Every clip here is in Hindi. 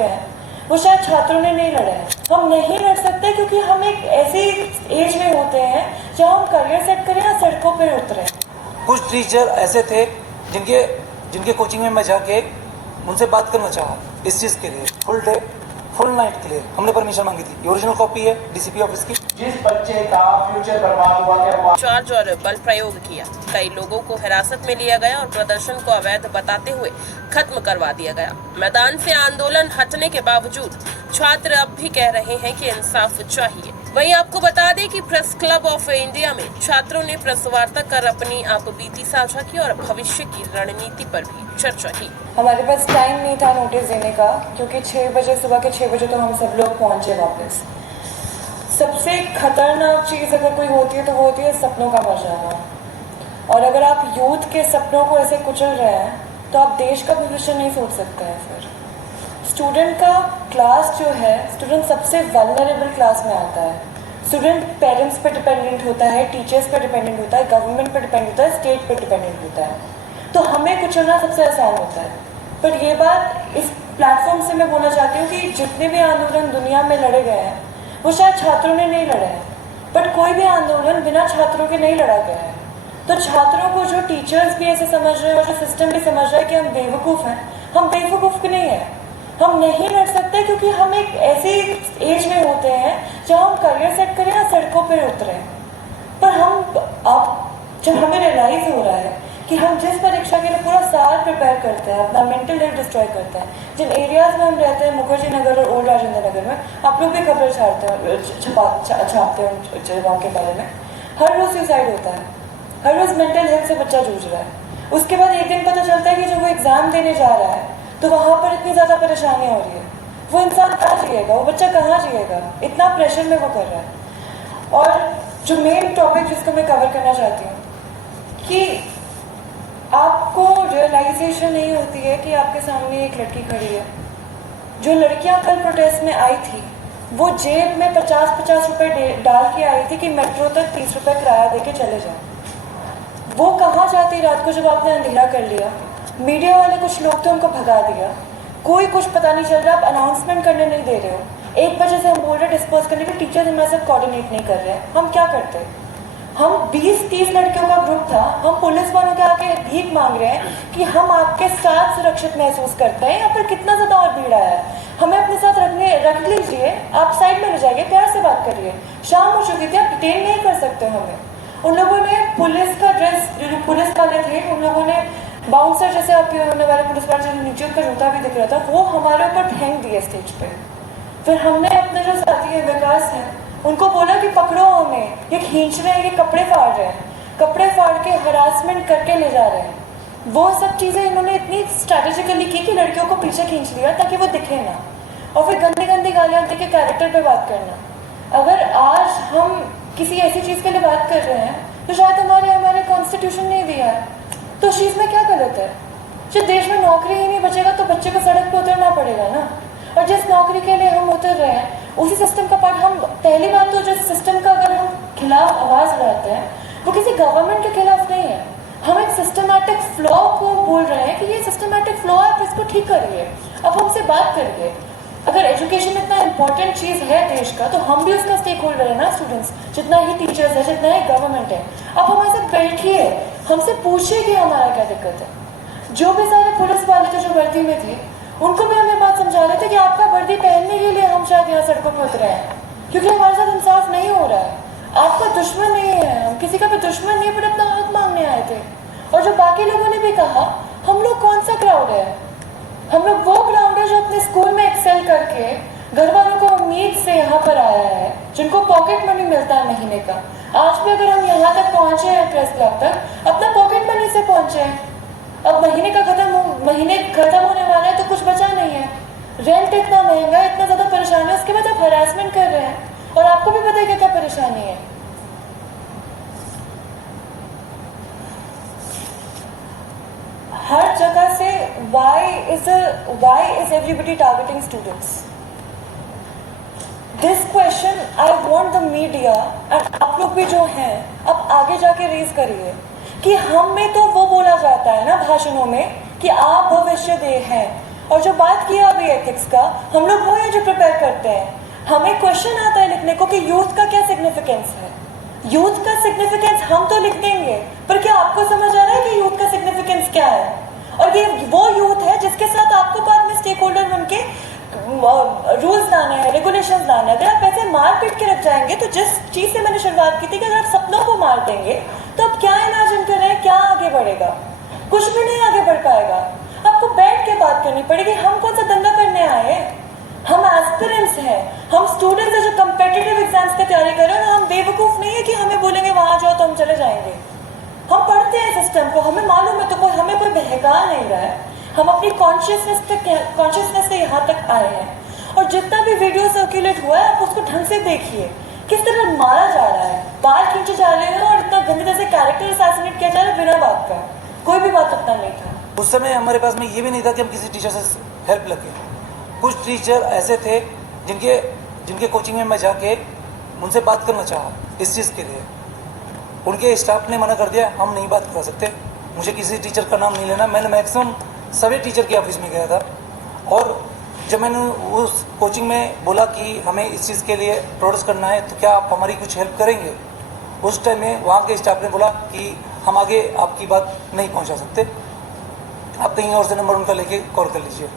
गए हैं वो शायद छात्रों ने नहीं लड़े हैं। हम नहीं लड़ सकते क्योंकि हम एक ऐसी एज में होते हैं जहाँ हम करियर सेट करें या सड़कों पर उतरे। कुछ टीचर ऐसे थे जिनके कोचिंग में मैं जाके उनसे बात करना चाहा इस चीज़ के लिए, फुल डे फुल नाइट के लिए हमने परमिशन मांगी थी। ये ओरिजिनल कॉपी है डीसीपी ऑफिस की। जिस बच्चे का फ्यूचर बर्बाद हुआ क्या चार्ज और बल प्रयोग किया, कई लोगों को हिरासत में लिया गया और प्रदर्शन को अवैध बताते हुए खत्म करवा दिया गया। मैदान से आंदोलन हटने के बावजूद छात्र अब भी कह रहे हैं कि इंसाफ चाहिए। वहीं आपको बता दें कि प्रेस क्लब ऑफ इंडिया में छात्रों ने प्रेस वार्ता कर अपनी आप बीती साझा की और भविष्य की रणनीति पर भी चर्चा की। हमारे पास टाइम नहीं था नोटिस देने का क्योंकि 6 बजे सुबह के 6 बजे तो हम सब लोग पहुंचे वापस। सबसे खतरनाक चीज़ अगर कोई होती है तो वो होती है सपनों का मर जाना। और अगर आप यूथ के सपनों को ऐसे कुचल रहे हैं तो आप देश का भविष्य नहीं सोच सकते हैं। फिर स्टूडेंट का क्लास जो है, स्टूडेंट सबसे वल्नरेबल क्लास में आता है। स्टूडेंट पेरेंट्स पे डिपेंडेंट होता है, टीचर्स पे डिपेंडेंट होता है, गवर्नमेंट पे डिपेंडेंट होता है, स्टेट पे डिपेंडेंट होता है। तो हमें कुचलना सबसे आसान होता है। पर ये बात इस प्लेटफॉर्म से मैं बोलना चाहती हूँ कि जितने भी आंदोलन दुनिया में लड़े गए हैं वो शायद छात्रों ने नहीं लड़े हैं, बट कोई भी आंदोलन बिना छात्रों के नहीं लड़ा गया है। तो छात्रों को जो टीचर्स भी ऐसे समझ रहे हैं और जो सिस्टम भी समझ रहा है कि हम बेवकूफ़ हैं, हम बेवकूफ़ नहीं हैं। हम नहीं लड़ सकते क्योंकि हम एक ऐसी एज में होते हैं जहाँ हम करियर सेट करें या सड़कों पर उतरे। पर हम अब जब हमें रियलाइज हो रहा है कि हम जिस परीक्षा के लिए पूरा साल प्रिपेयर करते हैं, अपना मेंटल हेल्थ डिस्ट्रॉय करते हैं, जिन एरियाज में हम रहते हैं मुखर्जी नगर और ओल्ड राजेंद्र नगर में, आप लोग भी खबर छापते हैं उन जगहों के बारे में, हर रोज़ सुसाइड होता है, हर रोज़ मेंटल हेल्थ से बच्चा जूझ रहा है। उसके बाद एक दिन पता चलता है कि जब वो एग्ज़ाम देने जा रहा है तो वहाँ पर इतनी ज़्यादा परेशानियाँ हो रही है। वो इंसान कहाँ जिएगा, वो बच्चा कहाँ जिएगा, इतना प्रेशर में वो कर रहा है। और जो मेन टॉपिक जिसको मैं कवर करना चाहती हूँ कि आपको रियलाइजेशन नहीं होती है कि आपके सामने एक लड़की खड़ी है। जो लड़कियां कल प्रोटेस्ट में आई थी वो जेब में 50-50 रुपए डाल के आई थी कि मेट्रो तक 30 रुपए किराया दे के चले जाए। वो कहाँ जाती रात को जब आपने अंधेरा कर लिया? मीडिया वाले कुछ लोग थे, उनको भगा दिया। कोई कुछ पता नहीं चल रहा, आप अनाउंसमेंट करने नहीं दे रहे हो। 1 बजे से हम बोल रहे हैं डिस्पर्स करने के, टीचर्स हमारे साथ कोऑर्डिनेट नहीं कर रहे हैं। हम क्या करते? हम 20-30 लड़कियों का ग्रुप था, हम पुलिस वालों के आके भीख मांग रहे हैं कि हम आपके साथ सुरक्षित महसूस करते हैं या फिर कितना ज़्यादा और भीड़ आया है, हमें अपने साथ रख लीजिए, आप साइड में रह जाइए, प्यार से बात करिए। शाम हो चुकी थी, आप डिटेन नहीं कर सकते हमें। उन लोगों ने पुलिस का ड्रेस, जो पुलिस वाले थे उन लोगों ने बाउंसर जैसे आपके होने वाले पुलिस वाले जो नीचे उनका जूता भी दिख रहा था, वो हमारे ऊपर फेंक दिए स्टेज पे। फिर हमने अपने जो साथी है विकास हैं उनको बोला कि पकड़ो हमें, ये खींच रहे हैं, ये कपड़े फाड़ रहे हैं, कपड़े फाड़ के हरासमेंट करके ले जा रहे हैं। वो सब चीज़ें इन्होंने इतनी स्ट्रैटेजिकली की कि लड़कियों को पीछे खींच लिया ताकि वो दिखे ना, और फिर गंदी गंदी गालियाँ दे के कैरेक्टर पे बात करना। अगर आज हम किसी ऐसी चीज़ के लिए बात कर रहे हैं तो शायद हमारे कॉन्स्टिट्यूशन ने दिया है, तो उस चीज़ में क्या गलत है? जब देश में नौकरी ही नहीं बचेगा तो बच्चे को सड़क पर उतरना पड़ेगा ना। और जिस नौकरी के लिए हम उतर रहे हैं उसी सिस्टम का पार्ट हम, पहली बात तो जिस सिस्टम का अगर हम खिलाफ आवाज़ उठाते हैं वो किसी गवर्नमेंट के खिलाफ नहीं है, हम एक सिस्टमैटिक फ्लॉ को बोल रहे हैं कि ये सिस्टमैटिक फ्लॉ है, आप इसको ठीक करिए, अब हमसे बात करिए। अगर एजुकेशन इतना इंपॉर्टेंट चीज़ है देश का तो हम भी उसका स्टेक होल्डर है ना, स्टूडेंट्स जितना ही टीचर्स है, जितना ही गवर्नमेंट है। अब हमारे साथ बैठिए, हमसे पूछिए कि हमारा क्या दिक्कत है। जो भी सारे पुलिस वाले थे जो वर्दी में थे उनको भी हमें बात समझा रहे थे कि आपका वर्दी पहनने के लिए हम शायद यहाँ सड़कों पर उतरे हैं क्योंकि हमारे साथ इंसाफ नहीं हो रहा है। आपका दुश्मन नहीं है, हम किसी का भी दुश्मन नहीं, पर अपना हक मांगने आए थे। और जो बाकी लोगों ने भी कहा, हम लोग कौन सा क्राउड है? हम लोग वो क्राउड है जो अपने स्कूल में एक्सेल करके घर वालों को उम्मीद से यहाँ पर आया है, जिनको पॉकेट मनी मिलता है महीने का। आज भी अगर हम यहाँ तक पहुँचे हैं प्रेस क्लब तक, अपना पॉकेट मनी से पहुँचे हैं। अब महीने खत्म होने वाला है तो कुछ बचा नहीं है, रेंट इतना महंगा है, इतना ज़्यादा परेशानी है, उसके बाद आप हरासमेंट कर रहे हैं और आपको भी पता है क्या परेशानी है। हर जगह से why is everybody targeting students? This question I want the media and आप लोग भी जो हैं अब आगे जाके रेज करिए कि हम में तो वो बोला जाता है ना भाषणों में कि आप भविष्य देह हैं, और जो बात किया अभी एथिक्स का, हम लोग वो है जो प्रिपेयर करते हैं। हमें क्वेश्चन आता है लिखने को कि यूथ का क्या सिग्निफिकेंस है। यूथ का सिग्निफिकेंस हम तो लिख देंगे, पर क्या आपको समझ आ रहा है कि यूथ का सिग्निफिकेंस क्या है? और ये वो यूथ है जिसके साथ आपको बाद में स्टेक होल्डर बन के रूल्स लाने हैं, रेगुलेशंस लाने हैं। अगर आप ऐसे मार पीट के रख जाएंगे, तो जिस चीज से मैंने शुरुआत की थी कि अगर आप सपनों को मार देंगे तो आप क्या इमेजिन कर रहे हैं, क्या आगे बढ़ेगा? कुछ भी नहीं आगे बढ़ पाएगा। आपको बैठ के बात करनी पड़ेगी। हम कौन सा दंगा करने आए हैं? हम एस्पिरेंट्स हैं, हम स्टूडेंट्स हैं जो कम्पिटिटिव एग्जाम्स की तैयारी कर रहे हैं। हम बेवकूफ नहीं है कि हमें बोलेंगे वहां जाओ तो हम चले जाएंगे। हम पढ़ते हैं सिस्टम को, हमें मालूम है, तो कोई हमें कोई बहका नहीं रहा है। हम अपनी कॉन्शियसनेस से यहाँ तक आए हैं। और जितना भी वीडियो सर्कुलेट हुआ है, आप उसको ढंग से देखिए, किस तरह मारा जा रहा है, बाल खींचे जा रहे हैं और इतना गंदे तरह से कैरेक्टर असैसिनेट किया जा रहा है बिना बात का। कोई भी बात उतना नहीं था। उस समय हमारे पास में ये भी नहीं था कि हम किसी टीचर से हेल्प लगे। कुछ टीचर ऐसे थे जिनके कोचिंग में मैं जाके उनसे बात करना चाहा इस चीज़ के लिए। उनके स्टाफ ने मना कर दिया, हम नहीं बात कर सकते, मुझे किसी टीचर का नाम नहीं लेना। मैंने मैक्सिमम सभी टीचर के ऑफिस में गया था, और जब मैंने उस कोचिंग में बोला कि हमें इस चीज़ के लिए प्रोड्यूस करना है, तो क्या आप हमारी कुछ हेल्प करेंगे? उस टाइम में वहाँ के स्टाफ ने बोला कि हम आगे आपकी बात नहीं पहुँचा सकते, आप कहीं और से नंबर उनका लेके कॉल कर लीजिए।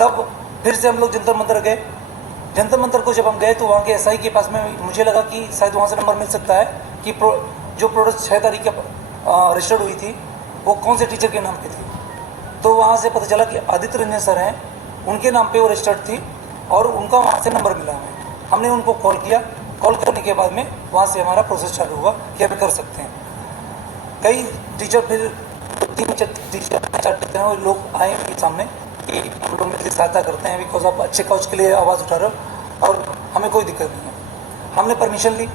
तब फिर से हम लोग जंतर मंतर गए। जंतर मंतर को जब हम गए तो वहाँ के एसआई के पास में मुझे लगा कि शायद वहाँ से नंबर मिल सकता है कि जो प्रोडक्ट 6 तारीख को रजिस्टर्ड हुई थी वो कौन से टीचर के नाम पे थी। तो वहाँ से पता चला कि आदित्य रंजन सर हैं, उनके नाम पे वो रजिस्टर्ड थी और उनका वहाँ से नंबर मिला हमें। हमने उनको कॉल किया, कॉल करने के बाद में वहाँ से हमारा प्रोसेस चालू हुआ कि हम कर सकते हैं। कई टीचर फिर 3-4 लोग आए उनके सामने कि हम लोग मिलकर सहायता करते हैं, बिकॉज आप अच्छे काउच के लिए आवाज़ उठा रहे हो और हमें कोई दिक्कत नहीं है। हमने परमिशन ली।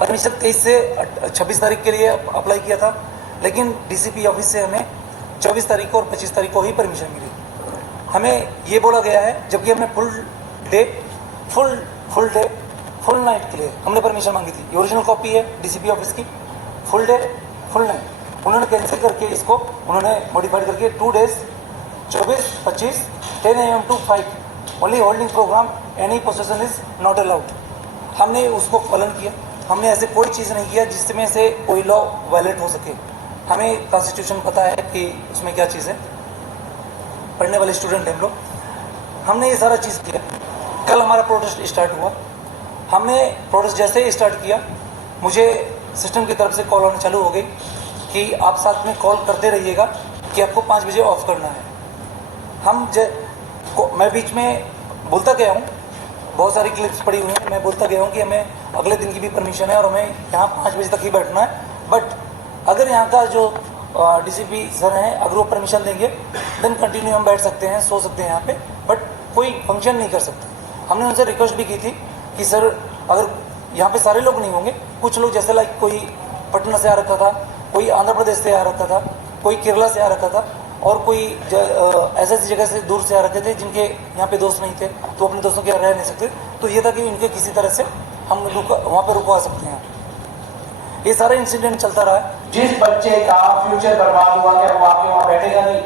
परमिशन 23 से 26 तारीख के लिए अप्लाई किया था, लेकिन डीसीपी ऑफिस से हमें 24 तारीख को और 25 तारीख को ही परमिशन मिली। हमें ये बोला गया है, जबकि हमने फुल नाइट के लिए हमने परमिशन मांगी थी। ये ओरिजिनल कॉपी है डीसीपी ऑफिस की। फुल डे फुल नाइट उन्होंने कैंसिल करके इसको उन्होंने मॉडिफाइड करके 2 days 24-25 10 AM to 5 only holding program, any possession is not allowed. हमने उसको पालन किया। हमने ऐसे कोई चीज़ नहीं किया जिसमें से कोई लॉ वायलेट हो सके। हमें कॉन्स्टिट्यूशन पता है कि उसमें क्या चीज़ है, पढ़ने वाले स्टूडेंट हम लोग। हमने ये सारा चीज़ किया। कल हमारा प्रोटेस्ट स्टार्ट हुआ। हमने प्रोटेस्ट जैसे ही स्टार्ट किया, मुझे सिस्टम की तरफ से कॉल आना चालू हो गई कि आप साथ में कॉल करते रहिएगा कि आपको 5 बजे ऑफ करना है। मैं बीच में बोलता गया हूँ, बहुत सारी क्लिप्स पड़ी हुई हैं, मैं बोलता गया हूँ कि हमें अगले दिन की भी परमिशन है और हमें यहाँ 5 बजे तक ही बैठना है। बट अगर यहाँ का जो डीसीपी सर हैं, अगर वो परमिशन देंगे देन कंटिन्यू हम बैठ सकते हैं, सो सकते हैं यहाँ पे, बट कोई फंक्शन नहीं कर सकते। हमने उनसे रिक्वेस्ट भी की थी कि सर अगर यहाँ पे सारे लोग नहीं होंगे, कुछ लोग जैसे लाइक कोई पटना से आ रखा था, कोई आंध्र प्रदेश से आ रखा था, कोई केरला से आ रखा था और कोई ऐसी जगह से दूर से आ रखे थे जिनके यहाँ पे दोस्त नहीं थे, तो अपने दोस्तों के यहाँ रह नहीं सकते। तो ये था कि इनके किसी तरह से हम वहाँ पे रुकवा सकते हैं। ये सारा इंसिडेंट चलता रहा है। जिस बच्चे का फ्यूचर बर्बाद हुआ क्या वो आपके वहाँ बैठेगा नहीं,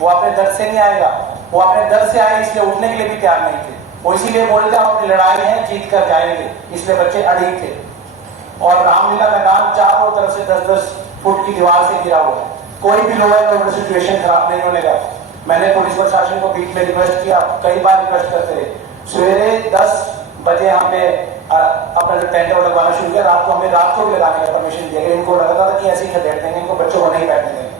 वो अपने दर से नहीं आएगा। वो अपने दर से आए इसलिए उठने के लिए भी तैयार नहीं थे। वो इसीलिए बोल रहे थे अपनी लड़ाई है, जीत कर जाएंगे, इसलिए बच्चे अड़िग थे। और रामलीला मैदान चारों तरफ से 10-10 फुट की दीवार से घिरा हुआ है। कोई भी लोअर सिचुएशन खराब नहीं होने का। मैंने पुलिस प्रशासन को बीच में रिक्वेस्ट किया, कई बार रिक्वेस्ट करते रहे। सवेरे 10 बजे हमने अपना जो टेंट लगवाना शुरू किया। रात को हमें रात को भी लगाने का परमिशन दिया। इनको लगा था कि ऐसे ही बैठ देंगे, इनको बच्चों को नहीं बैठने देंगे।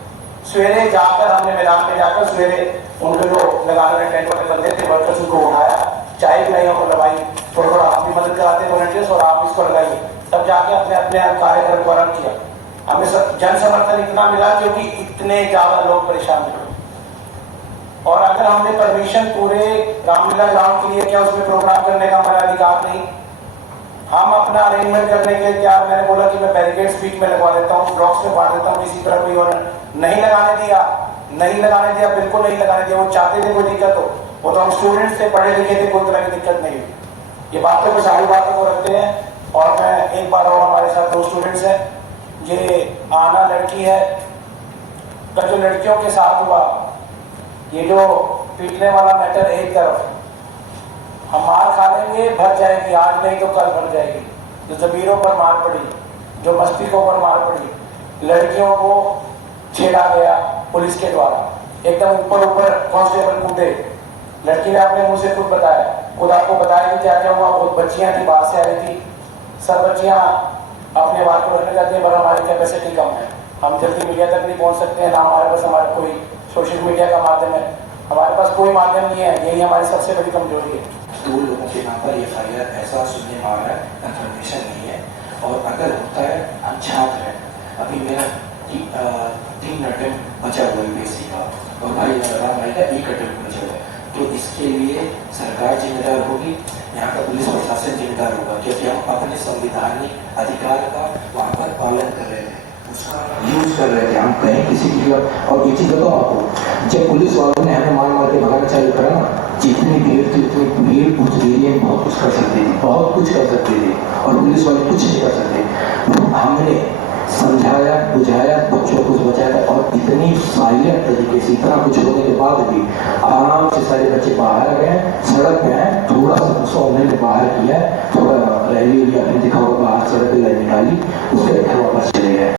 सवेरे जाकर हमने मैदान में जाकर सवेरे उनके जो लगाने वाले टेंट वाले बंदे थे, वर्कर्स, उनको उठाया, चाय पिलाई और लगाई, थोड़ा आप भी मदद कराते वॉलंटियर्स और आप इसको लगाइए। तब जाके अपने कार्यक्रम को आरम्भ किया। हमें जन समर्थन इतना मिला क्योंकि इतने ज्यादा लोग परेशान थे। और अगर हमने परमिशन पूरे रामलीला ग्राउंड के लिए किया, उसमें प्रोग्राम करने का हमारा अधिकार नहीं। हम अपना अरेंजमेंट करने के लिए तैयार। मैंने बोला कि मैं बैरिकेड्स बीच में लगवा देता हूँ, ब्लॉक्स में बांट देता हूँ, किसी तरह कोई और नहीं लगाने दिया, बिल्कुल नहीं लगाने दिया। वो चाहते थे कोई दिक्कत हो, वो तो हम स्टूडेंट्स थे, पढ़े लिखे थे, कोई तरह की दिक्कत नहीं हुई। ये बातें को सारी बातों को रखते हैं। और मैं एक बार और हमारे साथ 2 स्टूडेंट्स हैं। ये आना लड़की है, जो लड़कियों के साथ हुआ ये जो पीटने वाला मैटर एक तरफ, हम मार खा लेंगे, भर जाएगी, आज नहीं तो कल भर जाएगी। जो जमीरों पर मार पड़ी, जो मस्तिष्कों पर मार पड़ी, लड़कियों को छेड़ा गया पुलिस के द्वारा, एकदम ऊपर ऊपर कांस्टेबल कूदे, लड़की ने अपने मुंह से खुद बताया, खुद आपको बताया कि क्या क्या हुआ। बहुत बच्चियां थी, बाहर से आई थी, सब बच्चियां अपने बात को रखने जाती है, पर हमारी कैपेसिटी कम है, हम जल्दी मीडिया तक नहीं पहुंच सकते हैं, ना हमारे पास हमारा कोई सोशल मीडिया का माध्यम है, हमारे पास कोई माध्यम नहीं है, यही हमारी सबसे बड़ी कमजोरी है। 2 लोगों के नाम पर FIR ऐसा सुनने में आ रहा है, कंफर्मेशन नहीं है, और अगर होता है हम छात्र हैं, अभी मेरा 3 अटेम्प्ट बचा हुआ है UPSC का, और भाई राम भाई का 1 अटेम्प्ट बचा हुआ है, तो इसके लिए सरकार जिम्मेदार होगी, यहाँ का पुलिस प्रशासन जिम्मेदार होगा, क्योंकि हम अपने संवैधानिक अधिकार का वहाँ पर पालन कर रहे हैं, उसका यूज कर रहे थे। हम कहीं किसी की, और ये चीज़ बताओ आपको, जब पुलिस वालों ने हमें मार मार के भगाना चालू करा ना, जितनी भीड़ थी उतनी भीड़ उस एरिया में बहुत कुछ कर सकती थी, बहुत कुछ कर सकते थे, और पुलिस वाले कुछ नहीं कर सकते। हमने समझाया, बुझाया, बच्चों को बचाया, और इतनी साइलेंट तरीके से इतना कुछ होने के बाद भी आराम से सारे बच्चे बाहर आ गए, सड़क पे आए, थोड़ा सा गुस्सा उन्होंने बाहर किया, थोड़ा रैली या फिर दिखावा बाहर सड़क पे निकाली, उसके घर वापस चले गए।